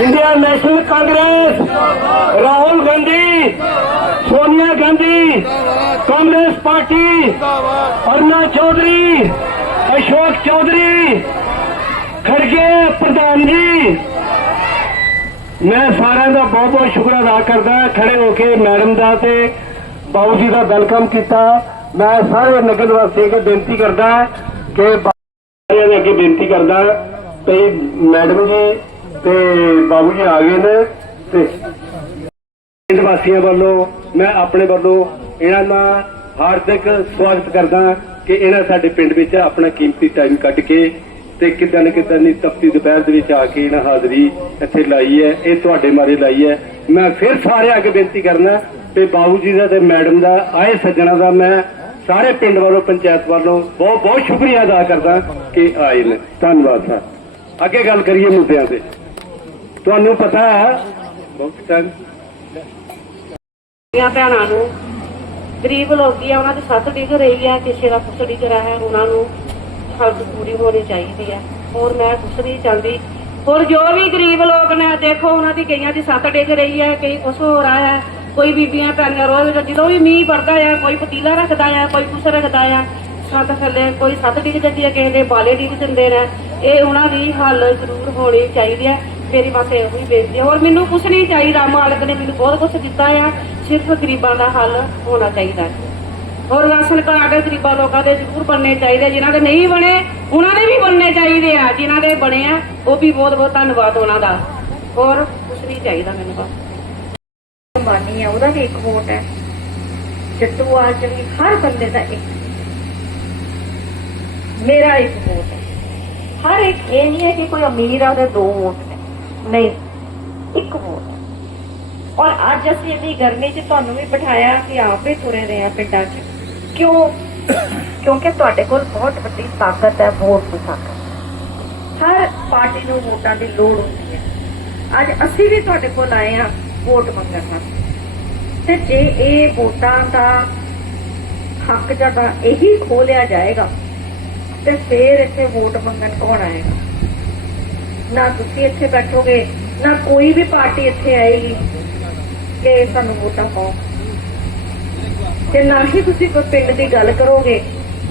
India National Congress Rahul Gandhi Sonia Gandhi Congress party Aruna Chaudhary Ashok Chaudhary खड़गे प्रधान जी ਮੈਂ ਸਾਰਿਆਂ ਦਾ ਬਹੁਤ ਬਹੁਤ ਸ਼ੁਕਰ ਅਦਾ ਕਰਦਾ ਖੜੇ ਹੋ ਕੇ ਮੈਡਮ ਦਾ ਤੇ ਬਾਬੂ ਜੀ ਦਾ ਵੈਲਕਮ ਕੀਤਾ ਮੈਂ ਸਾਰੇ ਨਗਰ ਵਾਸੀਆਂ ਅੱਗੇ ਬੇਨਤੀ ਕਰਦਾ ਕਿ ਸਾਰਿਆਂ ਦੇ ਅੱਗੇ ਬੇਨਤੀ ਕਰਦਾ ਕਿ ਮੈਡਮ ਜੀ ਤੇ ਬਾਬੂ ਜੀ ਆ ਗਏ ਨੇ ਤੇ ਪਿੰਡ ਵਾਸੀਆਂ ਵੱਲੋਂ ਮੈਂ ਆਪਣੇ ਵੱਲੋਂ ਇਹਨਾਂ ਦਾ ਹਾਰਦਿਕ ਸਵਾਗਤ ਕਰਦਾ ਕਿ ਇਹਨਾਂ ਸਾਡੇ ਪਿੰਡ ਵਿੱਚ ਆਪਣਾ ਕੀਮਤੀ ਟਾਈਮ ਕੱਢ ਕੇ ਤੇ ਕਿਦਾਂ ਨਾ ਕਿਦਾਂ ਦੀ ਤਪਤੀ ਦੁਪਹਿਰ ਦੇ ਵਿੱਚ ਆ ਕੇ ਇਹਨਾਂ ਹਾਜ਼ਰੀ ਇੱਥੇ ਲਾਈ ਹੈ, ਇਹ ਤੁਹਾਡੇ ਮਾਰੇ ਲਾਈ ਹੈ। ਮੈਂ ਫਿਰ ਸਾਰੇ ਅੱਗੇ ਬੇਨਤੀ ਕਰਨਾ ਤੇ ਬਾਬੂ ਜੀ ਦਾ ਤੇ ਮੈਡਮ ਦਾ, ਆਏ ਸੱਜਣਾ ਦਾ ਮੈਂ ਸਾਰੇ ਪਿੰਡ ਵੱਲੋਂ, ਪੰਚਾਇਤ ਵੱਲੋਂ ਬਹੁਤ ਬਹੁਤ ਸ਼ੁਕਰੀਆ ਅਦਾ ਕਰਦਾ ਕਿ ਆਏ ਨੇ। ਧੰਨਵਾਦ ਸਰ। ਅੱਗੇ ਗੱਲ ਕਰੀਏ ਮੁੱਦਿਆਂ ਤੇ। ਤੁਹਾਨੂੰ ਪਤਾ ਹੈ। ਬਹੁਤ ਭੈਣਾਂ ਨੂੰ ਗਰੀਬ ਲੋਕੀ ਆ, ਉਹਨਾਂ ਦੀ ਸੱਤ ਡਿੱਗ ਰਹੀ ਆ, ਕਿਸੇ ਦਾ ਕੁਛ ਡਿੱਗ ਰਿਹਾ ਹੈ, ਉਹਨਾਂ ਨੂੰ ਹੱਦ ਪੂਰੀ ਹੋਣੀ ਚਾਹੀਦੀ ਹੈ ਹੋਰ ਮੈਂ ਕੁਛ ਨਹੀਂ ਚਾਹੁੰਦੀ। ਹੋਰ ਜੋ ਵੀ ਗਰੀਬ ਲੋਕ ਨੇ, ਦੇਖੋ ਉਹਨਾਂ ਦੀ ਕਈਆਂ ਦੀ ਸੱਤ ਡਿੱਗ ਰਹੀ ਹੈ ਕਈ ਕੁਛ ਹੋ ਰਿਹਾ ਹੈ। ਕੋਈ ਬੀਬੀਆਂ ਪੈਣੀਆਂ ਰੋਜ਼ ਜਦੋਂ ਵੀ ਮੀਂਹ ਪੜਦਾ ਆ, ਕੋਈ ਪਤੀਲਾ ਰੱਖਦਾ ਆ, ਕੋਈ ਕੁਛ ਰੱਖਦਾ ਆ ਸੱਤ ਥੱਲੇ ਕੋਈ ਸੱਤ ਡਿੱਗ ਜਾਂਦੀ ਹੈ ਕਿਸੇ ਦੇ ਬਾਲੇ ਡਿੱਗ ਜਾਂਦੇ ਨੇ। ਇਹ ਉਹਨਾਂ ਦੀ ਹੱਲ ਜ਼ਰੂਰ ਹੋਣੀ ਚਾਹੀਦੀ ਹੈ ਮੇਰੀ ਬਸ ਇਹੋ ਹੀ ਬੇਨਤੀ ਹੈ। ਹੋਰ ਮੈਨੂੰ ਕੁਛ ਨਹੀਂ ਚਾਹੀਦਾ। ਮਾਲਕ ਨੇ ਮੈਨੂੰ ਬਹੁਤ ਕੁਛ ਦਿੱਤਾ ਆ। ਸਿਰਫ ਗਰੀਬਾਂ ਦਾ ਹੱਲ ਹੋਣਾ ਚਾਹੀਦਾ ਹੈ। ਹੋਰ ਰਾਸ਼ਨ ਕਾਰਡ ਗਰੀਬਾਂ ਲੋਕਾਂ ਦੇ ਜ਼ਰੂਰ ਬਣਨੇ ਚਾਹੀਦੇ ਜਿਨ੍ਹਾਂ ਦੇ ਨਹੀਂ ਬਣੇ, ਉਹਨਾਂ ਦੇ ਵੀ ਬਣਨੇ ਚਾਹੀਦੇ ਆ। ਜਿਨ੍ਹਾਂ ਦੇ ਬਣੇ ਆ, ਉਹ ਵੀ ਬਹੁਤ ਬਹੁਤ ਧੰਨਵਾਦ ਉਹਨਾਂ ਦਾ। ਹੋਰ ਕੁਛ ਨਹੀਂ ਚਾਹੀਦਾ ਮੈਨੂੰ ਬਸ ਅੰਬਾਨੀ ਹੈ ਉਹਦਾ ਵੀ ਇੱਕ ਵੋਟ ਹੈ। ਜੱਟੂ ਆ ਵੀ ਹਰ ਬੰਦੇ ਦਾ ਇੱਕ। ਮੇਰਾ ਇੱਕ ਵੋਟ ਹੈ। ਹਰ ਇੱਕ, ਇਹ ਨਹੀਂ ਹੈ ਕਿ ਕੋਈ ਅਮੀਰ ਆ ਉਹਦੇ ਦੋ ਵੋਟ। ਨਹੀਂ, ਇੱਕ ਵੋਟ ਔਰ ਅੱਜ ਅਸੀਂ ਇੰਨੀ ਗਰਮੀ 'ਚ ਤੁਹਾਨੂੰ ਵੀ ਬਿਠਾਇਆ ਕਿ ਆਪ ਵੀ ਤੁਰੇ ਰਹੇ ਆ ਪਿੰਡਾਂ 'ਚ। ਕਿਉਂ? ਕਿਉਂਕਿ ਤੁਹਾਡੇ ਕੋਲ ਬਹੁਤ ਵੱਡੀ ਤਾਕਤ ਹੈ, ਵੋਟ ਦੀ ਤਾਕਤ। ਹਰ ਪਾਰਟੀ ਨੂੰ ਵੋਟਾਂ ਦੀ ਲੋੜ ਹੁੰਦੀ ਹੈ। ਅੱਜ ਅਸੀਂ ਵੀ ਤੁਹਾਡੇ ਕੋਲ ਆਏ ਆ ਵੋਟ ਮੰਗਣ ਵਾਸਤੇ। ਤੇ ਜੇ ਇਹ ਵੋਟਾਂ ਦਾ ਹੱਕ ਜਿਹੜਾ ਇਹੀ ਖੋ ਲਿਆ ਜਾਏਗਾ, ਤੇ ਫੇਰ ਇੱਥੇ ਵੋਟ ਮੰਗਣ ਕੌਣ ਆਏਗਾ? ਨਾ ਤੁਸੀਂ ਇੱਥੇ ਬੈਠੋਗੇ, ਨਾ ਕੋਈ ਵੀ ਪਾਰਟੀ ਇੱਥੇ ਆਏਗੀ ਕਿ ਸਾਨੂੰ ਵੋਟਾਂ ਪਾਓ। ਤੇ ਨਾ ਹੀ ਤੁਸੀਂ ਕੋਈ ਪਿੰਡ ਦੀ ਗੱਲ ਕਰੋਗੇ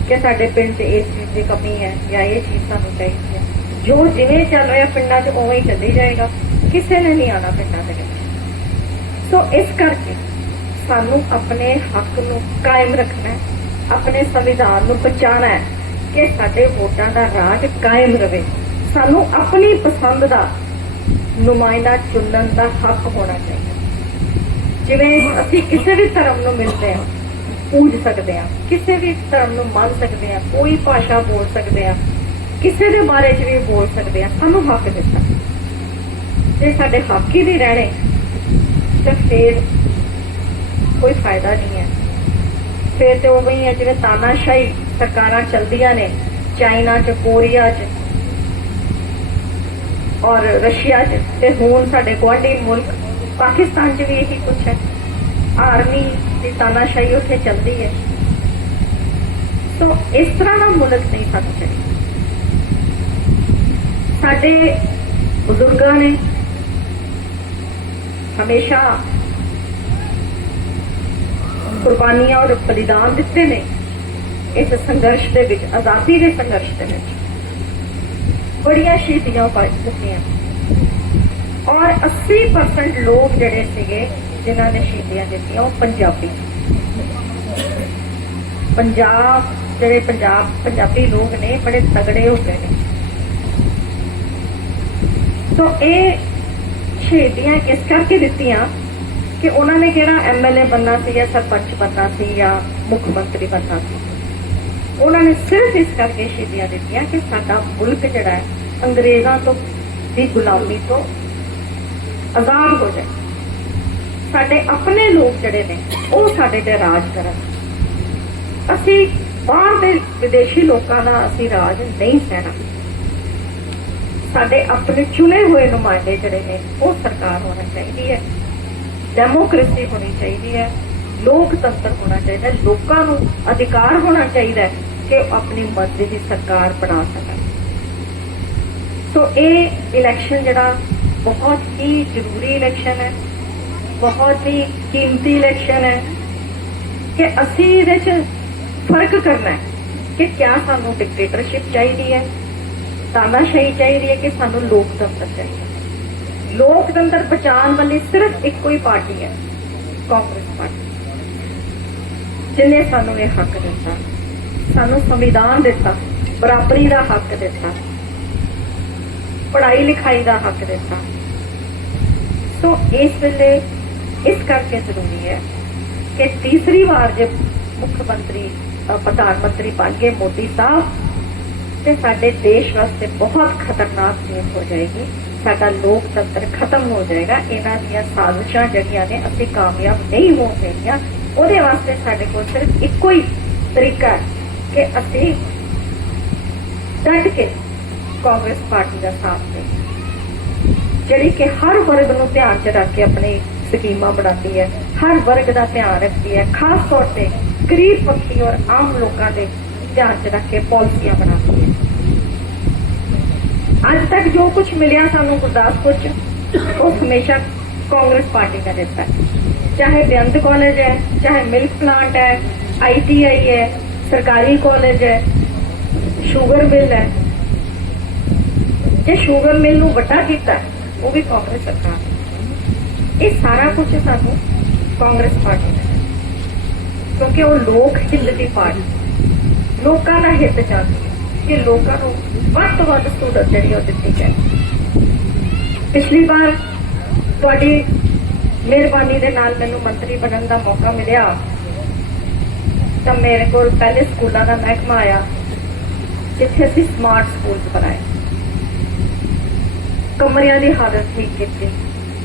ਕਿ ਸਾਡੇ ਪਿੰਡ 'ਚ ਇਸ ਚੀਜ਼ ਦੀ ਕਮੀ ਹੈ ਜਾਂ ਇਹ ਚੀਜ਼ ਸਾਨੂੰ ਚਾਹੀਦੀ ਹੈ। ਜੋ ਜਿਵੇਂ ਚੱਲ ਰਿਹਾ ਪਿੰਡਾਂ 'ਚ ਉਵੇਂ ਹੀ ਚੱਲੀ ਜਾਏਗਾ। ਕਿਸੇ ਨੇ ਨਹੀਂ ਆਣਾ ਪਿੰਡਾਂ ਦੇ ਵਿੱਚ। ਸੋ ਇਸ ਕਰਕੇ ਸਾਨੂੰ ਆਪਣੇ ਹੱਕ ਨੂੰ ਕਾਇਮ ਰੱਖਣਾ ਹੈ, ਆਪਣੇ ਸੰਵਿਧਾਨ ਨੂੰ ਬਚਾਉਣਾ ਹੈ ਕਿ ਸਾਡੇ ਵੋਟਾਂ ਦਾ ਰਾਜ ਕਾਇਮ ਰਵੇ ਸਾਨੂੰ ਆਪਣੀ ਪਸੰਦ ਦਾ ਨੁਮਾਇੰਦਾ ਚੁਣਨ ਦਾ ਹੱਕ ਹੋਣਾ ਚਾਹੀਦਾ। ਜਿਵੇਂ ਅਸੀਂ ਕਿਸੇ ਵੀ ਧਰਮ ਨੂੰ ਮਿਲਦੇ ਹਾਂ, ਪੂਜ ਸਕਦੇ ਹਾਂ, ਕਿਸੇ ਵੀ ਧਰਮ ਨੂੰ ਮੰਨ ਸਕਦੇ ਹਾਂ, ਕੋਈ ਭਾਸ਼ਾ ਬੋਲ ਸਕਦੇ ਹਾਂ, ਕਿਸੇ ਦੇ ਬਾਰੇ 'ਚ ਵੀ ਬੋਲ ਸਕਦੇ ਹਾਂ, ਸਾਨੂੰ ਹੱਕ ਦਿੱਤਾ। ਜੇ ਸਾਡੇ ਹੱਕ ਹੀ ਨਹੀਂ ਰਹਿਣੇ, ਤਾਂ ਫਿਰ ਕੋਈ ਫਾਇਦਾ ਨਹੀਂ ਹੈ। ਫਿਰ ਤੇ ਉਵੇਂ ਹੀ ਹੈ, ਜਿਵੇਂ ਤਾਨਾਸ਼ਾਹੀ ਸਰਕਾਰਾਂ ਚੱਲਦੀਆਂ ਨੇ, ਚਾਈਨਾ ਚ, ਕੋਰੀਆ ਚ ਔਰ ਰਸ਼ੀਆ ਚ, ਤੇ ਹੁਣ ਸਾਡੇ ਗੁਆਂਢੀ ਮੁਲਕ ਪਾਕਿਸਤਾਨ ਚ ਵੀ ਇਹੀ ਕੁਛ ਹੈ। ਆਰਮੀ ਦੀ ਤਾਨਾਸ਼ਾਹੀ ਉੱਥੇ ਚੱਲਦੀ ਹੈ। ਸੋ ਇਸ ਤਰ੍ਹਾਂ ਦਾ ਮੁਲਕ ਨਹੀਂ ਸਾਨੂੰ ਚਾਹੀਦਾ ਸਾਡੇ ਬਜ਼ੁਰਗਾਂ ਨੇ ਹਮੇਸ਼ਾ ਕੁਰਬਾਨੀਆਂ ਔਰ ਬਲੀਦਾਨ ਦਿੱਤੇ ਨੇ। ਇਸ ਸੰਘਰਸ਼ ਦੇ ਵਿੱਚ, ਆਜ਼ਾਦੀ ਦੇ ਸੰਘਰਸ਼ ਦੇ ਵਿੱਚ। ਬੜੀਆਂ ਸ਼ਹੀਦੀਆਂ ਪਾ ਦਿੱਤੀਆਂ ਔਰ 80% ਲੋਕ ਜਿਹੜੇ ਸੀਗੇ ਜਿਨ੍ਹਾਂ ਨੇ ਸ਼ਹੀਦੀਆਂ ਦਿੱਤੀਆਂ ਉਹ ਪੰਜਾਬੀ ਪੰਜਾਬ ਜਿਹੜੇ ਪੰਜਾਬ ਪੰਜਾਬੀ ਲੋਕ ਨੇ ਬੜੇ ਤਗੜੇ ਹੋ ਗਏ ਨੇ ਸੋ ਇਹ ਸ਼ਹੀਦੀਆਂ ਇਸ ਕਰਕੇ ਦਿੱਤੀਆਂ ਕਿ ਉਹਨਾਂ ਨੇ ਕਿਹੜਾ ਐਮਐਲਏ ਬੰਨਾ ਸੀ ਜਾਂ ਸਰਪੰਚ ਬੰਨਾ ਸੀ ਜਾਂ ਮੁੱਖ ਮੰਤਰੀ ਬੰਨਾ ਸੀ ਉਹਨਾਂ ਨੇ ਸਿਰਫ ਇਸ ਕਰਕੇ ਸ਼ਹੀਦੀਆਂ ਦਿੱਤੀਆਂ ਕਿ ਸਾਡਾ ਮੁਲਕ ਜਿਹੜਾ ਹੈ, ਅੰਗਰੇਜ਼ਾਂ ਤੋਂ ਦੀ ਗੁਲਾਮੀ ਤੋਂ ਆਜ਼ਾਦ ਹੋ ਜਾਏ। ਸਾਡੇ ਆਪਣੇ ਲੋਕ ਜਿਹੜੇ ਨੇ, ਉਹ ਸਾਡੇ ਤੇ ਰਾਜ ਕਰਨ। ਅਸੀਂ ਬਾਹਰ ਦੇ ਵਿਦੇਸ਼ੀ ਲੋਕਾਂ ਦਾ ਅਸੀਂ ਰਾਜ ਨਹੀਂ ਸਹਿਣਾ। ਸਾਡੇ ਆਪਣੇ ਚੁਣੇ ਹੋਏ ਨੁਮਾਇੰਦੇ ਜਿਹੜੇ ਨੇ, ਉਹ ਸਰਕਾਰ ਹੋਣਾ ਚਾਹੀਦੀ ਹੈ। ਡੈਮੋਕ੍ਰੇਸੀ ਹੋਣੀ ਚਾਹੀਦੀ ਹੈ। ਲੋਕਤੰਤਰ ਹੋਣਾ ਚਾਹੀਦਾ ਲੋਕਾਂ ਨੂੰ ਅਧਿਕਾਰ ਹੋਣਾ ਚਾਹੀਦਾ ਹੈ। ਕਿ ਆਪਣੀ ਮਰਜ਼ੀ ਦੀ ਸਰਕਾਰ ਬਣਾ ਸਕਣ। ਸੋ ਇਹ ਇਲੈਕਸ਼ਨ ਜਿਹੜਾ ਬਹੁਤ ਹੀ ਜ਼ਰੂਰੀ ਇਲੈਕਸ਼ਨ ਹੈ, ਬਹੁਤ ਹੀ ਕੀਮਤੀ ਇਲੈਕਸ਼ਨ ਹੈ ਕਿ ਅਸੀਂ ਇਹਦੇ 'ਚ ਫ਼ਰਕ ਕਰਨਾ ਹੈ ਕਿ ਕਿਆ ਸਾਨੂੰ ਡਿਕਟੇਟਰਸ਼ਿਪ ਚਾਹੀਦੀ ਹੈ, ਤਾਨਾਸ਼ਾਹੀ ਚਾਹੀਦੀ ਹੈ ਕਿ ਸਾਨੂੰ ਲੋਕਤੰਤਰ ਚਾਹੀਦਾ ਲੋਕਤੰਤਰ ਬਚਾਉਣ ਵਾਲੀ ਸਿਰਫ ਇੱਕੋ ਹੀ ਪਾਰਟੀ ਹੈ, ਕਾਂਗਰਸ ਪਾਰਟੀ। ਜਿਨੇ ਸਾਨੂੰ ਇਹ ਹੱਕ ਦਿੱਤਾ। ਸਾਨੂੰ ਸੰਵਿਧਾਨ ਦਿੱਤਾ, ਬਰਾਬਰੀ ਦਾ ਹੱਕ ਦਿੱਤਾ, ਪੜ੍ਹਾਈ ਲਿਖਾਈ ਦਾ ਹੱਕ ਦਿੱਤਾ। ਸੋ ਇਸ ਵੇਲੇ ਇਸ ਕਰਕੇ ਜ਼ਰੂਰੀ ਹੈ ਕਿ ਤੀਸਰੀ ਵਾਰ ਜੇ ਮੁੱਖ ਮੰਤਰੀ ਪ੍ਰਧਾਨ ਮੰਤਰੀ ਬਣ ਗਏ ਮੋਦੀ ਸਾਹਿਬ, ਤੇ ਸਾਡੇ ਦੇਸ਼ ਵਾਸਤੇ ਬਹੁਤ ਖਤਰਨਾਕ ਚੀਜ਼ ਹੋ ਜਾਏਗੀ। ਸਾਡਾ ਲੋਕਤੰਤਰ ਖਤਮ ਹੋ ਜਾਏਗਾ। ਇਹਨਾਂ ਦੀਆਂ ਸਾਜ਼ਿਸ਼ਾਂ ਜਿਹੜੀਆਂ ਨੇ, ਅਸੀਂ ਕਾਮਯਾਬ ਨਹੀਂ ਹੋ ਗਈਆਂ ਉਹਦੇ ਵਾਸਤੇ ਸਾਡੇ ਕੋਲ ਸਿਰਫ ਇੱਕੋ ਹੀ ਤਰੀਕਾ ਹੈ। ਕਿ ਅਸੀਂ ਡਟ ਕੇ ਕਾਂਗਰਸ ਪਾਰਟੀ ਦਾ ਸਾਥ ਦੇ ਜਿਹੜੀ ਕਿ ਹਰ ਵਰਗ ਨੂੰ ਧਿਆਨ 'ਚ ਰੱਖ ਕੇ ਆਪਣੀ ਸਕੀਮਾਂ ਬਣਾਉਂਦੀ ਹੈ ਹਰ ਵਰਗ ਦਾ ਧਿਆਨ ਰੱਖਦੀ ਹੈ ਖਾਸ ਤੌਰ ਤੇ ਗਰੀਬ ਪੱਖੀ ਔਰ ਆਮ ਲੋਕਾਂ ਦੇ ਧਿਆਨ 'ਚ ਰੱਖ ਕੇ ਪਾਲਿਸੀਆਂ ਬਣਾਉਂਦੀ ਹੈ ਅੱਜ ਤੱਕ ਜੋ ਕੁਝ ਮਿਲਿਆ ਸਾਨੂੰ ਗੁਰਦਾਸਪੁਰ 'ਚ ਉਹ ਹਮੇਸ਼ਾ ਕਾਂਗਰਸ ਪਾਰਟੀ ਦਾ ਦਿੱਤਾ ਹੈ ਚਾਹੇ ਬੇਅੰਤ ਕਾਲਜ ਹੈ ਚਾਹੇ ਮਿਲਕ ਪਲਾਂਟ ਹੈ ਆਈਟੀਆਈ ਹੈ ਸਰਕਾਰੀ ਕਾਲਜ ਹੈ ਸ਼ੂਗਰ ਮਿਲ ਹੈ। ਜੇ ਸ਼ੂਗਰ ਮਿਲ ਨੂੰ ਵੱਡਾ ਕੀਤਾ, ਉਹ ਵੀ ਕਾਂਗਰਸ ਸਰਕਾਰ ਇਹ ਸਾਰਾ ਕੁਝ ਸਾਨੂੰ ਕਾਂਗਰਸ ਪਾਰਟੀ ਕਿਉਂਕਿ ਉਹ ਲੋਕ ਹਿੱਤ ਦੀ ਪਾਰਟੀ ਲੋਕਾਂ ਦਾ ਹਿੱਤ ਚਾਹੁੰਦੀ ਹੈ ਕਿ ਲੋਕਾਂ ਨੂੰ ਵੱਧ ਤੋਂ ਵੱਧ ਸਹੂਲਤ ਜਿਹੜੀ ਉਹ ਦਿੱਤੀ ਜਾਏ। ਪਿਛਲੀ ਵਾਰ ਤੁਹਾਡੀ ਮਿਹਰਬਾਨੀ ਦੇ ਨਾਲ ਮੈਨੂੰ ਮੰਤਰੀ ਬਣਨ ਦਾ ਮੌਕਾ ਮਿਲਿਆ। ਤਾਂ ਮੇਰੇ ਕੋਲ ਪਹਿਲੇ ਸਕੂਲਾਂ ਦਾ ਮਹਿਕਮਾ ਆਇਆ, ਜਿੱਥੇ ਅਸੀਂ ਸਮਾਰਟ ਸਕੂਲਸ ਬਣਾਏ। ਕਮਰਿਆਂ ਦੀ ਹਾਲਤ ਠੀਕ ਕੀਤੀ,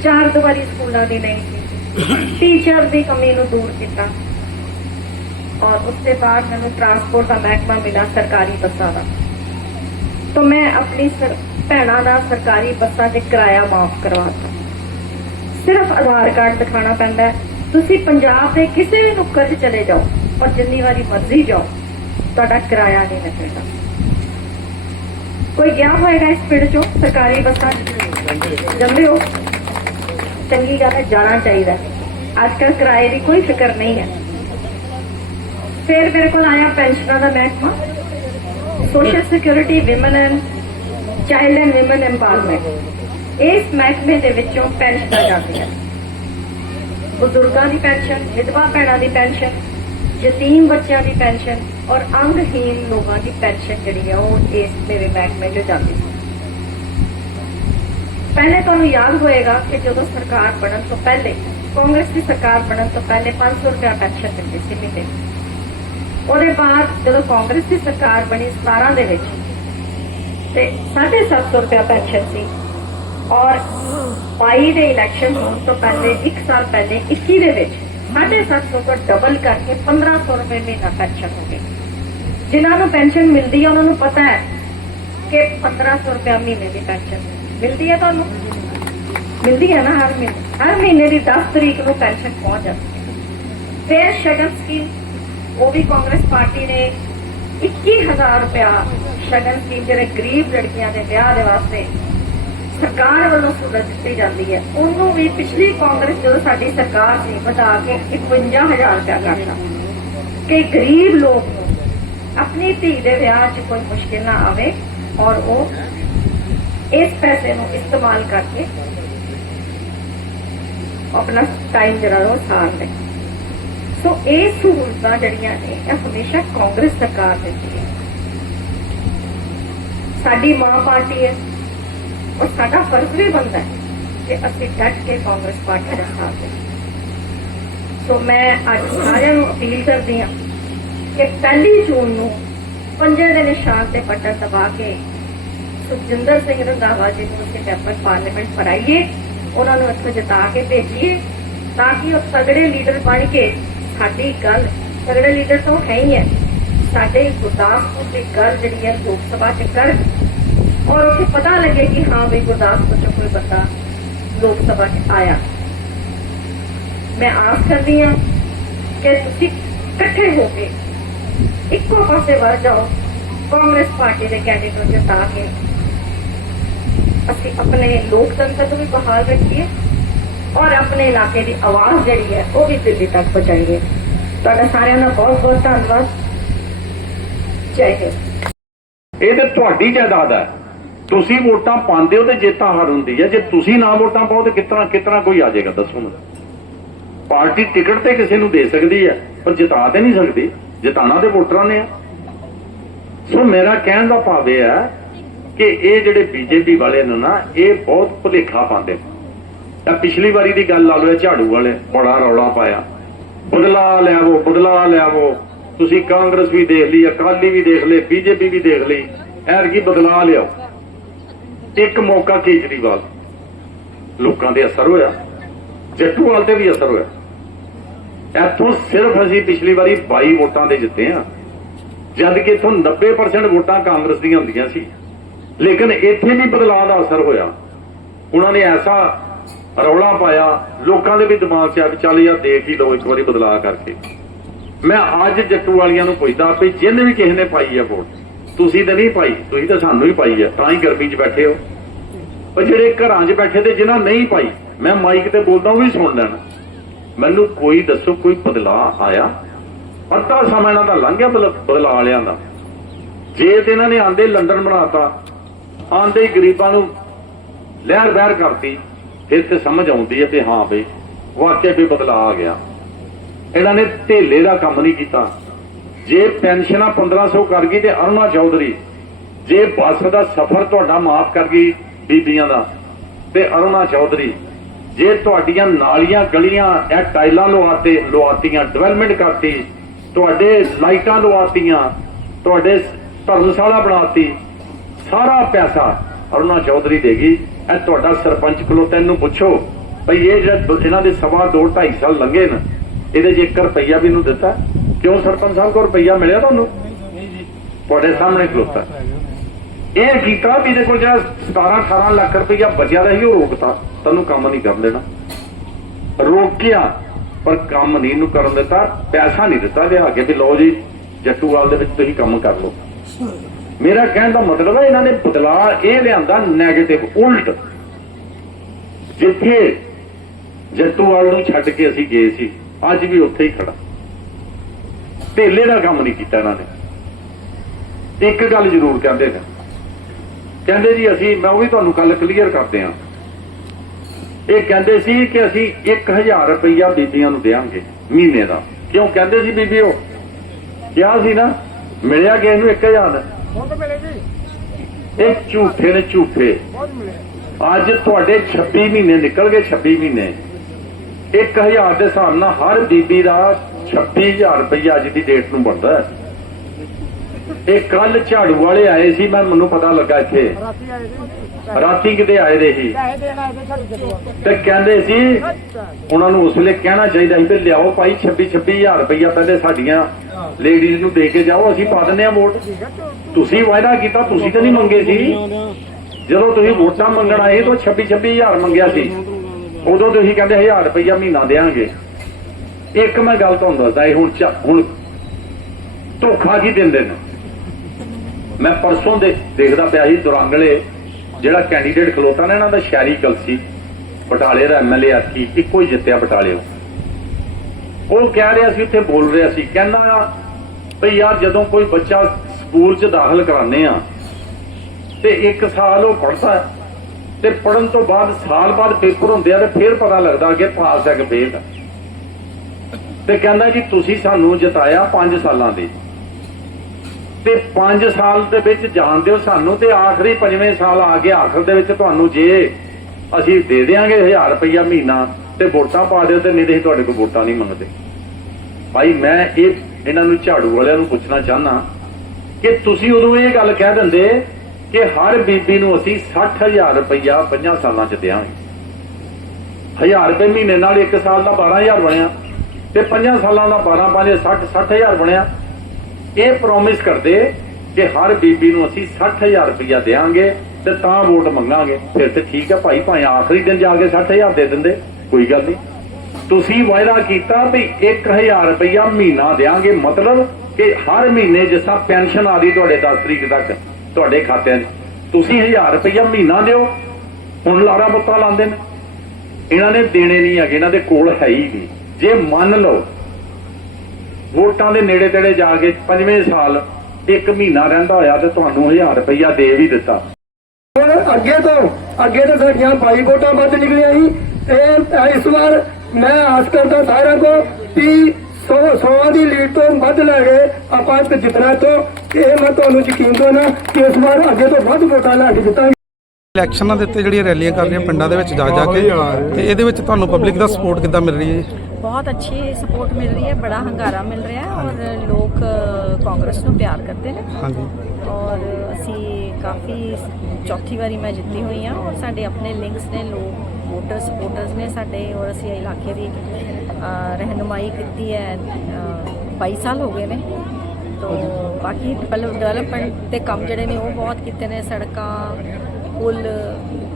ਚਾਰ ਦੀਵਾਰੀ ਸਕੂਲਾਂ ਦੀ ਨਹੀਂ ਸੀ ਟੀਚਰ ਦੀ ਕਮੀ ਨੂੰ ਦੂਰ ਕੀਤਾ। ਔਰ ਉਸ ਤੋਂ ਬਾਅਦ ਮੈਨੂੰ ਟਰਾਂਸਪੋਰਟ ਦਾ ਮਹਿਕਮਾ ਮਿਲਾ ਸਰਕਾਰੀ ਬੱਸਾਂ ਦਾ। ਤਾਂ ਮੈਂ ਆਪਣੀ ਭੈਣਾਂ ਦਾ ਸਰਕਾਰੀ ਬੱਸਾਂ ਦੇ ਕਿਰਾਇਆ ਮਾਫ ਕਰਵਾਤਾ। ਸਿਰਫ ਆਧਾਰ ਕਾਰਡ ਦਿਖਾਣਾ ਪੈਂਦਾ ਤੁਸੀਂ ਪੰਜਾਬ ਦੇ ਕਿਸੇ ਵੀ ਨੁੱਕਰ 'ਚ ਚਲੇ ਜਾਓ। ਔਰ ਜਿੰਨੀ ਵਾਰੀ ਮਰਜ਼ੀ ਜਾਓ, ਤੁਹਾਡਾ ਕਿਰਾਇਆ ਨਹੀਂ ਲੱਗੇਗਾ। ਕੋਈ ਗਿਆ ਹੋਏਗਾ ਇਸ ਪਿੰਡ 'ਚੋਂ? ਸਰਕਾਰੀ ਬੱਸਾਂ 'ਚ? ਹੋ? ਚੰਗੀ ਗੱਲ ਹੈ, ਜਾਣਾ ਚਾਹੀਦਾ ਅੱਜ ਕੱਲ ਕਿਰਾਏ ਦੀ ਕੋਈ ਫਿਕਰ ਨਹੀਂ ਹੈ। ਫਿਰ ਮੇਰੇ ਕੋਲ ਆਇਆ ਪੈਨਸ਼ਨਾਂ ਦਾ ਮਹਿਕਮਾ। Social security women and child and women empowerment ਇਸ ਮਹਿਕਮੇ ਦੇ ਵਿੱਚੋਂ ਪੈਨਸ਼ਨਾਂ ਜਾਂਦੀਆਂ। ਬਜ਼ੁਰਗਾਂ ਦੀ ਪੈਨਸ਼ਨ, ਵਿਧਵਾ ਭੈਣਾਂ ਦੀ ਪੈਨਸ਼ਨ ਯਤੀਮ ਬੱਚਿਆਂ ਦੀ ਪੈਨਸ਼ਨ ਔਰ ਅੰਗਹੀਨ ਲੋਕਾਂ ਦੀ ਪੈਨਸ਼ਨ ਜਿਹੜੀ ਹੈ ਉਹ ਇਸ ਮੇਰੇ ਮਹਿਕਮੇ 'ਚ ਜਾਂਦੀ ਸੀ। ਪਹਿਲੇ ਤੁਹਾਨੂੰ ਯਾਦ ਹੋਏਗਾ ਕਿ ਜਦੋਂ ਸਰਕਾਰ ਬਣਨ ਤੋਂ ਪਹਿਲੇ, ਕਾਂਗਰਸ ਦੀ ਸਰਕਾਰ ਬਣਨ ਤੋਂ ਪਹਿਲੇ 500 ਰੁਪਏ ਪੈਨਸ਼ਨ ਦਿੰਦੀ ਸੀ ਮਹੀਨੇ ਉਹਦੇ ਬਾਅਦ ਜਦੋਂ ਕਾਂਗਰਸ ਦੀ ਸਰਕਾਰ ਬਣੀ 17 ਦੇ ਵਿੱਚ, ਤੇ 750 ਰੁਪਏ ਪੈਨਸ਼ਨ ਸੀ ਔਰ 22 ਦੇ ਇਲੈਕਸ਼ਨ ਹੋਣ ਤੋਂ ਪਹਿਲੇ 1 ਸਾਲ ਪਹਿਲੇ 21 ਦੇ ਵਿੱਚ 750 ਤੋਂ ਡਬਲ ਕਰਕੇ 1500 ਰੁਪਏ ਮਹੀਨਾ ਪੈਨਸ਼ਨ ਹੋ ਗਈ ਜਿਨ੍ਹਾਂ ਨੂੰ ਪੈਨਸ਼ਨ ਮਿਲਦੀ ਹੈ ਉਹਨਾਂ ਨੂੰ ਪਤਾ ਹੈ ਕਿ 1500 ਰੁਪਏ ਮਹੀਨੇ ਦੀ ਪੈਨਸ਼ਨ ਮਿਲਦੀ ਹੈ ਤੁਹਾਨੂੰ। ਮਿਲਦੀ ਹੈ ਨਾ ਹਰ ਮਹੀਨੇ। ਹਰ ਮਹੀਨੇ ਦੀ 10 ਤਰੀਕ ਨੂੰ ਪੈਨਸ਼ਨ ਪਹੁੰਚ ਜਾਂਦੀ ਹੈ ਫਿਰ ਸ਼ਗਨ ਸਕੀਮ ਉਹ ਵੀ ਕਾਂਗਰਸ ਪਾਰਟੀ ਨੇ 21000 ਰੁਪਇਆ ਸ਼ਗਨ ਸਕੀਮ ਜਿਹੜੇ ਗਰੀਬ ਲੜਕੀਆਂ ਦੇ ਵਿਆਹ ਦੇ ਵਾਸਤੇ ਸਰਕਾਰ ਵੱਲੋਂ ਸਹੂਲਤ ਦਿੱਤੀ ਜਾਂਦੀ ਹੈ। ਉਹਨੂੰ ਵੀ ਪਿਛਲੀ ਕਾਂਗਰਸ ਜਦੋਂ ਸਾਡੀ ਸਰਕਾਰ ਸੀ, ਵਧਾ ਕੇ 51000 ਰੁਪਇਆ ਕਰਤਾ। ਕਿ ਗਰੀਬ ਲੋਕ ਆਪਣੀ ਧੀ ਦੇ ਵਿਆਹ 'ਚ ਕੋਈ ਮੁਸ਼ਕਿਲ ਨਾ ਆਵੇ ਔਰ ਉਹ ਇਸ ਪੈਸੇ ਨੂੰ ਇਸਤੇਮਾਲ ਕਰਕੇ ਆਪਣਾ ਟਾਈਮ ਜਿਹੜਾ ਉਹ ਸਾਰ ਲੈ ਸੋ ਇਹ ਸਹੂਲਤਾਂ ਜਿਹੜੀਆਂ ਨੇ, ਇਹ ਹਮੇਸ਼ਾ ਕਾਂਗਰਸ ਸਰਕਾਰ ਦਿੰਦੀ ਹੈ। ਸਾਡੀ ਮਾਂ ਪਾਰਟੀ ਹੈ। ਔਰ ਸਾਡਾ ਫਰਜ਼ ਵੀ ਬਣਦਾ ਹੈ ਕਿ ਅਸੀਂ ਡਟ ਕੇ ਕਾਂਗਰਸ ਪਾਰਟੀ ਦਾ ਸਾਥ ਦੇਈਏ ਸੋ ਮੈਂ ਅੱਜ ਸਾਰਿਆਂ ਨੂੰ ਅਪੀਲ ਕਰਦੀ ਹਾਂ ਕਿ ਪਹਿਲੀ ਜੂਨ ਨੂੰ ਪੰਜੇ ਦੇ ਨਿਸ਼ਾਨ ਤੇ ਬਟਨ ਦਬਾ ਕੇ ਸੁਖਜਿੰਦਰ ਸਿੰਘ ਰੰਧਾਵਾ ਜੀ ਨੂੰ ਅਸੀਂ ਮੈਂਬਰ ਪਾਰਲੀਮੈਂਟ ਬਣਾਈਏ ਉਹਨਾਂ ਨੂੰ ਇੱਥੋਂ ਜਿਤਾ ਕੇ ਭੇਜੀਏ ਤਾਂ ਕਿ ਉਹ ਤਗੜੇ ਲੀਡਰ ਬਣ ਕੇ ਸਾਡੀ ਗੱਲ ਤਗੜੇ ਲੀਡਰ ਤਾਂ ਹੈ ਹੀ ਹੈ ਸਾਡੇ ਗੁਰਦਾਸਪੁਰ ਦੀ ਗੱਲ ਜਿਹੜੀ ਹੈ ਲੋਕ ਸਭਾ ਚ ਕਰ ਔਰ ਉੱਥੇ ਪਤਾ ਲੱਗੇ ਕਿ ਹਾਂ ਵੀ ਗੁਰਦਾਸਪੁਰ ਚ ਕੋਈ ਬੰਦਾ ਲੋਕ ਸਭਾ ਚ ਆਇਆ ਮੈਂ ਆਸ ਕਰਦੀ ਹਾਂ ਕਿ ਤੁਸੀਂ ਇਕੱਠੇ ਹੋ ਕੇ ਇੱਕੋ ਪਾਸੇ ਵੱਲ ਜਾਓ ਕਾਂਗਰਸ ਪਾਰਟੀ ਦੇ ਕੈਂਡੀਡੇਟ ਨੂੰ ਜਿਤਾ ਕੇ ਅਸੀਂ ਆਪਣੇ ਲੋਕਤੰਤਰ ਨੂੰ ਵੀ ਬਹਾਲ ਰੱਖੀਏ ਔਰ ਆਪਣੇ ਇਲਾਕੇ ਦੀ ਆਵਾਜ਼ ਜਿਹੜੀ ਹੈ ਉਹ ਵੀ ਦਿੱਲੀ ਤੱਕ ਪਹੁੰਚਾਈਏ ਤੁਹਾਡਾ ਸਾਰਿਆਂ ਦਾ ਬਹੁਤ ਬਹੁਤ ਧੰਨਵਾਦ ਜੈ ਹਿੰਦ ਇਹ ਤੇ ਤੁਹਾਡੀ ਜਾਇਦਾਦ ਹੈ ਤੁਸੀਂ ਵੋਟਾਂ ਪਾਉਂਦੇ ਹੋ ਤੇ ਜੇਤਾ ਹਾਰ ਹੁੰਦੀ ਹੈ। ਜੇ ਤੁਸੀਂ ਨਾ ਵੋਟਾਂ ਪਾਓ ਤੇ ਕਿਤਨਾ ਕਿਤਨਾ ਕੋਈ ਆ ਜਾਏਗਾ, ਦੱਸੋ ਮੈਨੂੰ। ਪਾਰਟੀ ਟਿਕਟ ਤੇ ਕਿਸੇ ਨੂੰ ਦੇ ਸਕਦੀ ਹੈ, ਪਰ ਜਿਤਾ ਤੇ ਨਹੀਂ ਸਕਦੀ। ਜਿਤਾਣਾ ਤੇ ਵੋਟਰਾਂ ਨੇ ਆ। ਸੋ ਮੇਰਾ ਕਹਿਣ ਦਾ ਭਾਵ ਇਹ ਹੈ ਕਿ ਇਹ ਜਿਹੜੇ ਬੀਜੇਪੀ ਵਾਲੇ ਨੇ ਨਾ, ਇਹ ਬਹੁਤ ਭੁਲੇਖਾ ਪਾਉਂਦੇ ਤਾਂ ਪਿਛਲੀ ਵਾਰੀ ਦੀ ਗੱਲ ਲਾ ਲਓ ਝਾੜੂ ਵਾਲੇ, ਬੜਾ ਰੌਲਾ ਪਾਇਆ। ਬਦਲਾ ਲਿਆਵੋ ਬਦਲਾ ਲਿਆਵੋ। ਤੁਸੀਂ ਕਾਂਗਰਸ ਵੀ ਦੇਖ ਲਈ, ਅਕਾਲੀ ਵੀ ਦੇਖ ਲਈ ਬੀਜੇਪੀ ਵੀ ਦੇਖ ਲਈ ਐਰ ਕੀ ਬਦਲਾ ਲਿਆਓ। ਇੱਕ ਮੌਕਾ ਕੇਜਰੀਵਾਲ। ਲੋਕਾਂ ਦੇ ਅਸਰ ਹੋਇਆ। ਜੱਟੂਵਾਲ ਤੇ ਵੀ ਅਸਰ ਹੋਇਆ। ਇੱਥੋਂ ਸਿਰਫ ਅਸੀਂ ਪਿਛਲੀ ਵਾਰੀ 22 ਵੋਟਾਂ ਦੇ ਜਿੱਤੇ ਆ ਜਦ ਕਿ ਇਥੋਂ 90% ਵੋਟਾਂ ਕਾਂਗਰਸ ਦੀਆਂ ਹੁੰਦੀਆਂ ਸੀ। ਲੇਕਿਨ ਇੱਥੇ ਵੀ ਬਦਲਾਅ ਦਾ ਅਸਰ ਹੋਇਆ। ਉਹਨਾਂ ਨੇ ਐਸਾ ਰੌਲਾ ਪਾਇਆ, ਲੋਕਾਂ ਦੇ ਵੀ ਦਿਮਾਗ 'ਚ ਆ ਵੀ ਚੱਲ ਯਾਰ ਦੇਖ ਹੀ ਲਓ ਇੱਕ ਵਾਰੀ ਬਦਲਾਅ ਕਰਕੇ। ਮੈਂ ਅੱਜ ਜੱਟੂ ਵਾਲੀਆਂ ਨੂੰ ਪੁੱਛਦਾ ਵੀ ਜਿਹਨੇ ਵੀ ਕਿਸੇ ਨੇ ਪਾਈ ਆ ਵੋਟ ਤੁਸੀਂ ਤਾਂ ਨਹੀਂ ਪਾਈ, ਤੁਸੀਂ ਤਾਂ ਸਾਨੂੰ ਹੀ ਪਾਈ ਆ, ਤਾਂ ਹੀ ਗਰਮੀ 'ਚ ਬੈਠੇ ਹੋ। ਪਰ ਜਿਹੜੇ ਘਰਾਂ 'ਚ ਬੈਠੇ ਤੇ ਜਿਨ੍ਹਾਂ ਨਹੀਂ ਪਾਈ, ਮੈਂ ਮਾਈਕ ਤੇ ਬੋਲਦਾ ਉਹ ਵੀ ਸੁਣ ਲੈਣ। ਮੈਨੂੰ ਕੋਈ ਦੱਸੋ, ਕੋਈ ਬਦਲਾਅ ਆਇਆ? ਅੱਧਾ ਸਮਾਂ ਇਹਨਾਂ ਦਾ ਲੰਘ ਗਿਆ ਬਦਲਾਅ ਵਾਲਿਆਂ ਦਾ। ਜੇ ਤੇ ਇਹਨਾਂ ਨੇ ਆਂਦੇ ਲੰਡਨ ਬਣਾਤਾ, ਆਂਦੇ ਹੀ ਗਰੀਬਾਂ ਨੂੰ ਲਹਿਰ ਬਹਿਰ ਕਰਤੀ, ਫਿਰ ਤੇ ਸਮਝ ਆਉਂਦੀ ਹੈ ਕਿ ਹਾਂ ਬਈ, ਵਾਕਿਆ ਵੀ ਬਦਲਾਅ ਆ ਗਿਆ। ਇਹਨਾਂ ਨੇ ਢੇਲੇ ਦਾ ਕੰਮ ਨਹੀਂ ਕੀਤਾ। ਜੇ ਪੈਨਸ਼ਨਾਂ 1500 ਕਰ ਗਈ ਤੇ ਅਰੁਣਾ ਚੌਧਰੀ, ਜੇ ਬੱਸ ਦਾ ਸਫ਼ਰ ਤੁਹਾਡਾ ਮਾਫ ਕਰ ਗਈ ਬੀਬੀਆਂ ਦਾ, ਤੇ ਅਰੁਣਾ ਚੌਧਰੀ, ਜੇ ਤੁਹਾਡੀਆਂ ਨਾਲੀਆਂ, ਗਲੀਆਂ ਇਹ ਟਾਈਲਾਂ ਲਵਾਤੇ ਲਵਾਤੀਆਂ ਡਿਵੈਲਪਮੈਂਟ ਕਰਤੀ, ਤੁਹਾਡੇ ਲਾਈਟਾਂ ਲਵਾਤੀਆਂ ਤੁਹਾਡੇ ਧਰਮਸ਼ਾਲਾ ਬਣਾਤੀ, ਸਾਰਾ ਪੈਸਾ ਅਰੁਣਾ ਚੌਧਰੀ ਦੇਗੀ ਇਹ ਤੁਹਾਡਾ ਸਰਪੰਚ ਕੋਲੋਂ ਤੈਨੂੰ ਪੁੱਛੋ ਭਈ ਇਹ ਜਿਹੜਾ ਇਹਨਾਂ ਦੇ ਸਵਾ ਦੋ 2.5 ਸਾਲ ਲੰਘੇ ਨੇ, ਇਹਦੇ 'ਚ 1 ਰੁਪਈਆ ਵੀ ਇਹਨੂੰ ਦਿੱਤਾ? ਕਿਉਂ ਸਰਪੰਚ ਸਾਹਿਬ ਕੋਲ ਰੁਪਈਆ ਮਿਲਿਆ ਤੁਹਾਨੂੰ? ਤੁਹਾਡੇ ਸਾਹਮਣੇ ਖਲੋਤਾ। ਇਹ ਕੀਤਾ ਵੀ ਇਹਦੇ ਕੋਲ ਜਿਹੜਾ 17 18 ਲੱਖ ਰੁਪਈਆ ਬਚਿਆ ਦਾ ਸੀ, ਉਹ ਰੋਕਤਾ। ਤੁਹਾਨੂੰ ਕੰਮ ਨਹੀਂ ਕਰਨ ਦੇਣਾ। ਰੋਕਿਆ, ਪਰ ਕੰਮ ਨਹੀਂ ਨੂੰ ਕਰਨ ਦਿੱਤਾ। ਪੈਸਾ ਨਹੀਂ ਦਿੱਤਾ ਲਿਆ ਕੇ ਵੀ ਲਓ ਜੀ, ਜੱਟੂਵਾਲ ਦੇ ਵਿੱਚ ਤੁਸੀਂ ਕੰਮ ਕਰ ਲਓ। ਮੇਰਾ ਕਹਿਣ ਦਾ ਮਤਲਬ ਹੈ, ਇਹਨਾਂ ਨੇ ਬਦਲਾਅ ਇਹ ਲਿਆਂਦਾ 네ਗੇਟਿਵ ਉਲਟ। ਜਿੱਥੇ ਜੱਟੂਵਾਲ ਨੂੰ ਛੱਡ ਕੇ ਅਸੀਂ ਗਏ ਸੀ, ਅੱਜ ਵੀ ਉੱਥੇ ਹੀ ਖੜਾ। ਢੇਲੇ ਦਾ ਕੰਮ ਨਹੀਂ ਕੀਤਾ ਇਹਨਾਂ ਨੇ। ਇੱਕ ਗੱਲ ਜ਼ਰੂਰ ਕਹਿੰਦੇ ਨੇ। ਕਹਿੰਦੇ ਜੀ ਅਸੀਂ ਮੈਂ ਉਹ ਵੀ ਤੁਹਾਨੂੰ ਕੱਲ ਕਲੀਅਰ ਕਰਦੇ ਹਾਂ। ਇਹ ਕਹਿੰਦੇ ਸੀ ਕਿ ਅਸੀਂ 1000 ਰੁਪਈਆ ਬੀਬੀਆਂ ਨੂੰ ਦੇਵਾਂਗੇ ਮਹੀਨੇ ਦਾ। ਕਿਉਂ ਕਹਿੰਦੇ ਸੀ ਬੀਬੀ ਉਹ ਕਿਹਾ ਸੀ ਨਾ ਮਿਲਿਆ ਕਿ ਇਹਨੂੰ 1000 ਇਹ ਝੂਠੇ ਨੇ ਝੂਠੇ। ਅੱਜ ਤੁਹਾਡੇ 26 ਮਹੀਨੇ ਨਿਕਲ ਗਏ 26 ਮਹੀਨੇ। 1000 ਦੇ ਹਿਸਾਬ ਨਾਲ ਹਰ ਬੀਬੀ ਦਾ 26000 ਰੁਪਈਆ ਅੱਜ ਦੀ ਡੇਟ ਨੂੰ ਬਣਦਾ ਇਹ ਕੱਲ ਝਾੜੂ ਵਾਲੇ ਆਏ ਸੀ ਮੈਂ ਮੈਨੂੰ ਪਤਾ ਲੱਗਾ ਇੱਥੇ। ਰਾਤੀ ਕਿਤੇ ਆਏ ਦੇ ਸੀ। ਤੇ ਕਹਿੰਦੇ ਸੀ ਉਹਨਾਂ ਨੂੰ ਉਸ ਵੇਲੇ ਕਹਿਣਾ ਚਾਹੀਦਾ ਸੀ ਵੀ ਲਿਆਓ ਭਾਈ 26 26000 ਰੁਪਈਆ ਪਹਿਲੇ ਸਾਡੀਆਂ ਲੇਡੀਜ਼ ਨੂੰ ਦੇ ਕੇ ਜਾਓ ਅਸੀਂ ਪਾ ਦਿੰਦੇ ਆ ਵੋਟ। ਤੁਸੀਂ ਵਾਅਦਾ ਕੀਤਾ ਤੁਸੀਂ ਤਾਂ ਨਹੀਂ ਮੰਗੇ ਸੀ। ਜਦੋਂ ਤੁਸੀਂ ਵੋਟਾਂ ਮੰਗਣ ਆਏ ਤਾਂ 26 26000 ਮੰਗਿਆ ਸੀ। ਉਦੋਂ ਤੁਸੀਂ ਕਹਿੰਦੇ 1000 ਰੁਪਈਆ ਮਹੀਨਾ ਦੇਾਂਗੇ ਇੱਕ ਮੈਂ ਗੱਲ ਤੁਹਾਨੂੰ ਦੱਸਦਾ, ਇਹ ਹੁਣ ਹੁਣ ਧੋਖਾ ਕੀ ਦਿੰਦੇ ਨੇ? ਮੈਂ ਪਰਸੋਂ ਦੇ ਦੇਖਦਾ ਪਿਆ ਸੀ ਦੁਰੰਗਲੇ, ਜਿਹੜਾ ਕੈਂਡੀਡੇਟ ਖਲੋਤਾ ਨੇ ਇਹਨਾਂ ਦਾ ਸ਼ਹਿਰੀ ਕਲਸੀ, ਬਟਾਲੇ ਦਾ ਐਮਐਲਏ ਆਖੀ ਇੱਕੋ ਹੀ ਜਿੱਤਿਆ ਬਟਾਲੇ ਉਹ ਕਹਿ ਰਿਹਾ ਸੀ, ਉੱਥੇ ਬੋਲ ਰਿਹਾ ਸੀ, ਕਹਿੰਦਾ, ਭਈ ਯਾਰ ਜਦੋਂ ਕੋਈ ਬੱਚਾ ਸਕੂਲ 'ਚ ਦਾਖਲ ਕਰਾਉਂਦੇ ਆ, ਤੇ ਇੱਕ ਸਾਲ ਉਹ ਪੜ੍ਹਦਾ ਤੇ ਪੜਨ ਤੋਂ ਬਾਅਦ ਸਾਲ ਬਾਅਦ ਪੇਪਰ ਹੁੰਦੇ ਆ, ਤੇ ਫਿਰ ਪਤਾ ਲੱਗਦਾ ਕਿ ਪਾਸ ਹੈ ਕਿ ਫੇਲ ਹੈ। ਤੇ ਕਹਿੰਦਾ ਜੀ, ਤੁਸੀਂ ਸਾਨੂੰ ਜਿਤਾਇਆ 5 ਸਾਲਾਂ ਦੇ। ਤੇ 5 ਸਾਲ ਦੇ ਵਿੱਚ ਜਾਣਦੇ ਹੋ ਸਾਨੂੰ ਤੇ ਆਖਰੀ ਪੰਜਵੇਂ ਸਾਲ ਆ ਕੇ ਆਖਰ ਦੇ ਵਿੱਚ ਤੁਹਾਨੂੰ ਜੇ ਅਸੀਂ ਦੇ ਦੇਾਂਗੇ 1000 ਰੁਪਇਆ ਮਹੀਨਾ ਤੇ ਵੋਟਾਂ ਪਾ ਦਿਓ ਤੇ ਨਹੀਂ ਤੇ ਤੁਹਾਡੇ ਕੋਲ ਵੋਟਾਂ ਨਹੀਂ ਮੰਗਦੇ। ਭਾਈ, ਮੈਂ ਇਹ ਇਹਨਾਂ ਨੂੰ ਝਾੜੂ ਵਾਲਿਆਂ ਨੂੰ ਪੁੱਛਣਾ ਚਾਹਨਾ ਕਿ ਤੁਸੀਂ ਉਦੋਂ ਇਹ ਗੱਲ ਕਹਿ ਦਿੰਦੇ ਕਿ ਹਰ ਬੀਬੀ ਨੂੰ ਅਸੀਂ 60000 ਰੁਪਇਆ 50 ਸਾਲਾਂ ਚ ਦੇਵਾਂਗੇ 1000 ਰੁਪਏ ਮਹੀਨੇ ਨਾਲ 1 ਸਾਲ ਦਾ 12000 ਬਣਿਆ। ਤੇ 5 ਸਾਲਾਂ ਦਾ 12 5 60 60000 ਬਣਿਆ। ਇਹ ਪ੍ਰੋਮਿਸ ਕਰਦੇ ਕਿ ਹਰ ਬੀਬੀ ਨੂੰ ਅਸੀਂ 60000 ਰੁਪਇਆ ਦੇਵਾਂਗੇ ਤੇ ਤਾਂ ਵੋਟ ਮੰਗਾਂਗੇ। ਫਿਰ ਤੇ ਠੀਕ ਹੈ ਭਾਈ, ਭਾਵੇਂ ਆਖਰੀ ਦਿਨ ਜਾ ਕੇ 60000 ਦੇ ਦਿੰਦੇ, ਕੋਈ ਗੱਲ ਨਹੀਂ। ਤੁਸੀਂ ਵਾਅਦਾ ਕੀਤਾ ਵੀ 1000 ਰੁਪਇਆ ਮਹੀਨਾ ਦੇਵਾਂਗੇ, ਮਤਲਬ ਕਿ ਹਰ ਮਹੀਨੇ ਜਿਸਾ ਪੈਨਸ਼ਨ ਆ ਰਹੀ ਤੁਹਾਡੇ 10 ਤਰੀਕ ਤੱਕ, ਤੁਹਾਡੇ ਖਾਤਿਆਂ 'ਚ, ਤੁਸੀਂ 1000 ਰੁਪਇਆ ਮਹੀਨਾ ਦਿਓ। ਹੁਣ ਲਾਰਾ ਪੁੱਤਾਂ ਲਾਉਂਦੇ ਨੇ। ਇਹਨਾਂ ਨੇ ਦੇਣੇ ਨਹੀਂ ਹੈਗੇ, ਇਹਨਾਂ ਦੇ ਕੋਲ ਹੈ ਹੀ ਨਹੀਂ। ਜੇ ਮੰਨ ਲਓ ਵੋਟਾਂ ਦੇ ਨੇੜੇ ਤੇੜੇ ਜਾ ਕੇ ਪੰਜਵੇਂ ਸਾਲ ਇੱਕ ਮਹੀਨਾ ਰਹਿੰਦਾ ਹੋਇਆ ਤੇ ਤੁਹਾਨੂੰ 1000 ਰੁਪਈਆ ਦੇ ਵੀ ਦਿੱਤਾ। ਹੁਣ ਅੱਗੇ ਤੋਂ ਅੱਗੇ ਤੋਂ ਸਾਡੀਆਂ ਬਾਈ ਵੋਟਾਂ ਵੱਧ ਨਿਕਲੀਆਂ ਸੀ ਇਹ ਇਸ ਵਾਰ ਮੈਂ ਆਸ ਕਰਦਾ ਸਾਰਿਆਂ ਕੋ ਕਿ ਸੌ ਸੌ ਦੀ ਲੀਡ ਤੋਂ ਵੱਧ ਲੈ ਕੇ ਆਪਾਂ ਤੇ ਜਿੱਤਣਾ ਤੋਂ ਇਹ ਮੈਂ ਤੁਹਾਨੂੰ ਯਕੀਨ ਦਵਾਨਾ ਕਿ ਇਸ ਵਾਰ ਅੱਗੇ ਤੋਂ ਵੱਧ ਵੋਟਾਂ ਲੈ ਕੇ ਜਿੱਤਾਂਗੇ। ਇਲੈਕਸ਼ਨਾਂ ਦੇ ਉੱਤੇ ਜਿਹੜੀਆਂ ਰੈਲੀਆਂ ਕਰ ਰਹੀਆਂ ਪਿੰਡਾਂ ਦੇ ਵਿੱਚ ਜਾ ਜਾ। ਕੇ ਤੇ ਇਹਦੇ ਵਿੱਚ ਤੁਹਾਨੂੰ ਪਬਲਿਕ ਦਾ ਸਪੋਰਟ ਕਿੱਦਾਂ ਮਿਲ ਰਹੀ ਹੈ ਜੀ? ਬਹੁਤ ਅੱਛੀ ਸਪੋਰਟ ਮਿਲ ਰਹੀ ਹੈ ਬੜਾ ਹੰਗਾਰਾ ਮਿਲ ਰਿਹਾ ਹੈ ਔਰ ਲੋਕ ਅ, ਕਾਂਗਰਸ ਨੂੰ ਪਿਆਰ ਕਰਦੇ ਨੇ। ਹਾਂਜੀ। ਔਰ ਅਸੀਂ ਕਾਫੀ ਚੌਥੀ ਵਾਰੀ ਮੈਂ ਜਿੱਤੀ ਹੋਈ ਹਾਂ ਔਰ ਸਾਡੇ ਆਪਣੇ ਲਿੰਕਸ ਨੇ ਲੋਕ ਵੋਟਰ ਸਪੋਰਟਰਸ ਨੇ ਸਾਡੇ ਔਰ ਅਸੀਂ ਇਲਾਕੇ ਦੀ ਰਹਿਨੁਮਾਈ ਕੀਤੀ ਹੈ ਅ, 22 ਸਾਲ ਹੋ ਗਏ ਨੇ। ਤੋ ਬਾਕੀ ਡਿਵੈਲਪਮੈਂਟ ਦੇ ਕੰਮ ਜਿਹੜੇ ਨੇ ਉਹ ਬਹੁਤ ਕੀਤੇ ਨੇ ਸੜਕਾਂ ਪੁਲ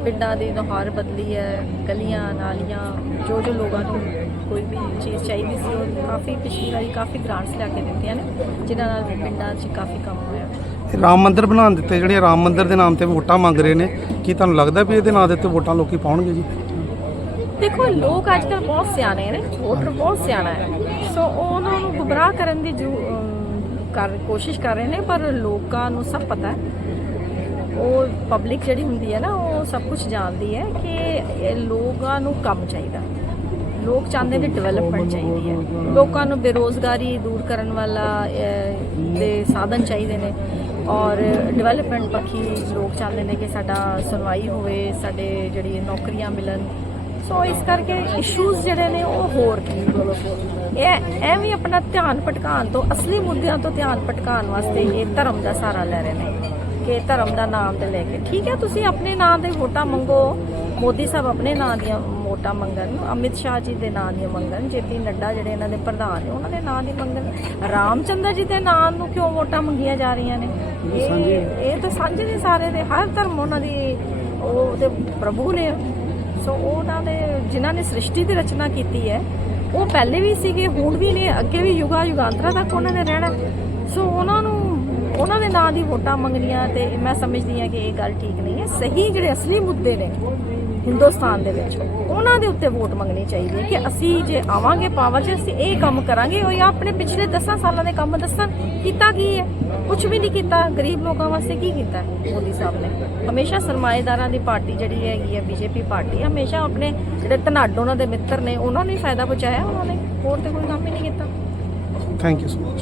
ਪਿੰਡਾਂ ਦੀ ਨੁਹਾਰ ਬਦਲੀ ਹੈ ਗਲੀਆਂ ਨਾਲੀਆਂ ਜੋ ਜੋ ਲੋਕਾਂ ਨੂੰ ਕੋਈ ਵੀ ਚੀਜ਼ ਚਾਹੀਦੀ ਸੀ ਉਹ ਕਾਫੀ ਪਿਛਲੀ ਵਾਰੀ ਕਾਫੀ ਗ੍ਰਾਂਟਸ ਲਿਆ ਕੇ ਦਿੱਤੀਆਂ ਨੇ ਜਿਨ੍ਹਾਂ ਨਾਲ ਪਿੰਡਾਂ 'ਚ ਕਾਫੀ ਕੰਮ ਹੋਇਆ। ਰਾਮ ਮੰਦਿਰ ਬਣਾਉਣ ਦਿੱਤੇ ਜਿਹੜੇ ਰਾਮ ਮੰਦਿਰ ਦੇ ਨਾਮ ਤੇ ਵੋਟਾਂ ਮੰਗ ਰਹੇ ਨੇ ਕੀ ਤੁਹਾਨੂੰ ਲੱਗਦਾ ਵੀ ਇਹਦੇ ਨਾਂ ਦੇ ਉੱਤੇ ਵੋਟਾਂ ਲੋਕੀ ਪਾਉਣਗੇ ਜੀ? ਦੇਖੋ ਲੋਕ ਅੱਜ ਕੱਲ੍ਹ ਬਹੁਤ ਸਿਆਣੇ ਨੇ ਵੋਟਰ ਬਹੁਤ ਸਿਆਣਾ ਹੈ। ਸੋ ਉਹ ਉਹਨਾਂ ਨੂੰ ਗੁੰਮਰਾਹ ਕਰਨ ਦੀ ਜੋ ਕਰ ਕੋਸ਼ਿਸ਼ ਕਰ ਰਹੇ ਨੇ ਪਰ ਲੋਕਾਂ ਨੂੰ ਸਭ ਪਤਾ ਹੈ। ਉਹ ਪਬਲਿਕ ਜਿਹੜੀ ਹੁੰਦੀ ਹੈ ਨਾ ਉਹ ਸਭ ਕੁਝ ਜਾਣਦੀ ਹੈ ਕਿ ਇਹ ਲੋਕਾਂ ਨੂੰ ਕੰਮ ਚਾਹੀਦਾ। ਲੋਕ ਚਾਹੁੰਦੇ ਨੇ ਡਿਵੈਲਪਮੈਂਟ ਚਾਹੀਦੀ ਹੈ। ਲੋਕਾਂ ਨੂੰ ਬੇਰੋਜ਼ਗਾਰੀ ਦੂਰ ਕਰਨ ਵਾਲਾ ਦੇ ਸਾਧਨ ਚਾਹੀਦੇ ਨੇ। ਔਰ ਡਿਵੈਲਪਮੈਂਟ ਪੱਖੀ ਲੋਕ ਚਾਹੁੰਦੇ ਨੇ ਕਿ ਸਾਡਾ ਸੁਣਵਾਈ ਹੋਵੇ, ਸਾਡੇ ਜਿਹੜੀ ਨੌਕਰੀਆਂ ਮਿਲਣ। ਸੋ ਇਸ ਕਰਕੇ ਇਸ਼ੂਜ਼ ਜਿਹੜੇ ਨੇ ਉਹ ਹੋਰ ਨੇ। ਇਹ ਐਵੇਂ ਆਪਣਾ ਧਿਆਨ ਭਟਕਾਉਣ ਤੋਂ, ਅਸਲੀ ਮੁੱਦਿਆਂ ਤੋਂ ਧਿਆਨ ਭਟਕਾਉਣ ਵਾਸਤੇ ਇਹ ਧਰਮ ਦਾ ਸਹਾਰਾ ਲੈ ਰਹੇ ਨੇ। ਕਿ ਧਰਮ ਦਾ ਨਾਮ ਤੇ ਲੈ ਕੇ। ਠੀਕ ਹੈ, ਤੁਸੀਂ ਆਪਣੇ ਨਾਂ ਦੇ ਵੋਟਾਂ ਮੰਗੋ। ਮੋਦੀ ਸਾਹਿਬ ਆਪਣੇ ਨਾਂ ਦੀਆਂ ਵੋਟਾਂ ਮੰਗਣ ਅਮਿਤ ਸ਼ਾਹ ਜੀ ਦੇ ਨਾਂ ਦੀਆਂ ਮੰਗਣ ਜੇਪੀ ਨੱਡਾ ਜਿਹੜੇ ਇਹਨਾਂ ਦੇ ਪ੍ਰਧਾਨ ਨੇ ਉਹਨਾਂ ਦੇ ਨਾਂ ਦੀ ਮੰਗਣ। ਰਾਮਚੰਦਰ ਜੀ ਦੇ ਨਾਂ ਨੂੰ ਕਿਉਂ ਵੋਟਾਂ ਮੰਗੀਆਂ ਜਾ ਰਹੀਆਂ ਨੇ? ਇਹ ਇਹ ਤਾਂ ਸਾਂਝੇ ਨੇ ਸਾਰੇ ਦੇ ਹਰ ਧਰਮ ਉਹਨਾਂ ਦੀ ਉਹ ਤੇ ਪ੍ਰਭੂ ਨੇ। ਸੋ ਉਹਨਾਂ ਦੇ ਜਿਨ੍ਹਾਂ ਨੇ ਸ੍ਰਿਸ਼ਟੀ ਦੀ ਰਚਨਾ ਕੀਤੀ ਹੈ ਉਹ ਪਹਿਲੇ ਵੀ ਸੀਗੇ ਹੁਣ ਵੀ ਨੇ ਅੱਗੇ ਵੀ ਯੁਗਾ ਯੁਗਾਂਤਰਾ ਤੱਕ ਉਹਨਾਂ ਨੇ ਰਹਿਣਾ। ਸੋ ਉਹਨਾਂ ਨੂੰ ਉਹਨਾਂ ਦੇ ਨਾਂ ਦੀ ਵੋਟਾਂ ਮੰਗਣੀਆਂ ਤੇ ਮੈਂ ਸਮਝਦੀ ਹਾਂ ਕਿ ਇਹ ਗੱਲ ਠੀਕ ਨਹੀਂ ਹੈ। ਸਹੀ ਜਿਹੜੇ ਅਸਲੀ ਮੁੱਦੇ ਨੇ ਹਿੰਦੁਸਤਾਨ ਦੇ ਵਿੱਚ। ਉਹਨਾਂ ਦੇ ਉੱਤੇ ਵੋਟ ਮੰਗਣੀ ਚਾਹੀਦੀ ਹੈ ਕਿ ਅਸੀਂ ਜੇ ਆਵਾਂਗੇ ਪਾਵਰ 'ਚ, ਅਸੀਂ ਇਹ ਕੰਮ ਕਰਾਂਗੇ ਉਹ ਆਪਣੇ ਪਿਛਲੇ 10 ਸਾਲਾਂ ਦੇ ਕੰਮ ਦੱਸਣ ਕੀਤਾ ਕੀ ਹੈ? ਕੁਝ ਵੀ ਨਹੀਂ ਕੀਤਾ। ਗਰੀਬ ਲੋਕਾਂ ਵਾਸਤੇ ਕੀ ਕੀਤਾ ਮੋਦੀ ਸਾਹਿਬ ਨੇ। ਹਮੇਸ਼ਾ ਸਰਮਾਏਦਾਰਾਂ ਦੀ ਪਾਰਟੀ ਜਿਹੜੀ ਹੈਗੀ ਹੈ, ਬੀਜੇਪੀ ਪਾਰਟੀ, ਹਮੇਸ਼ਾ ਆਪਣੇ ਜਿਹੜੇ ਧਨਾਡ ਉਹਨਾਂ ਦੇ ਮਿੱਤਰ ਨੇ, ਉਹਨਾਂ ਨੂੰ ਫਾਇਦਾ ਪਹੁੰਚਾਇਆ, ਉਹਨਾਂ ਨੇ। ਹੋਰ ਤੇ ਕੋਈ ਕੰਮ ਹੀ ਨਹੀਂ ਕੀਤਾ। Thank you so much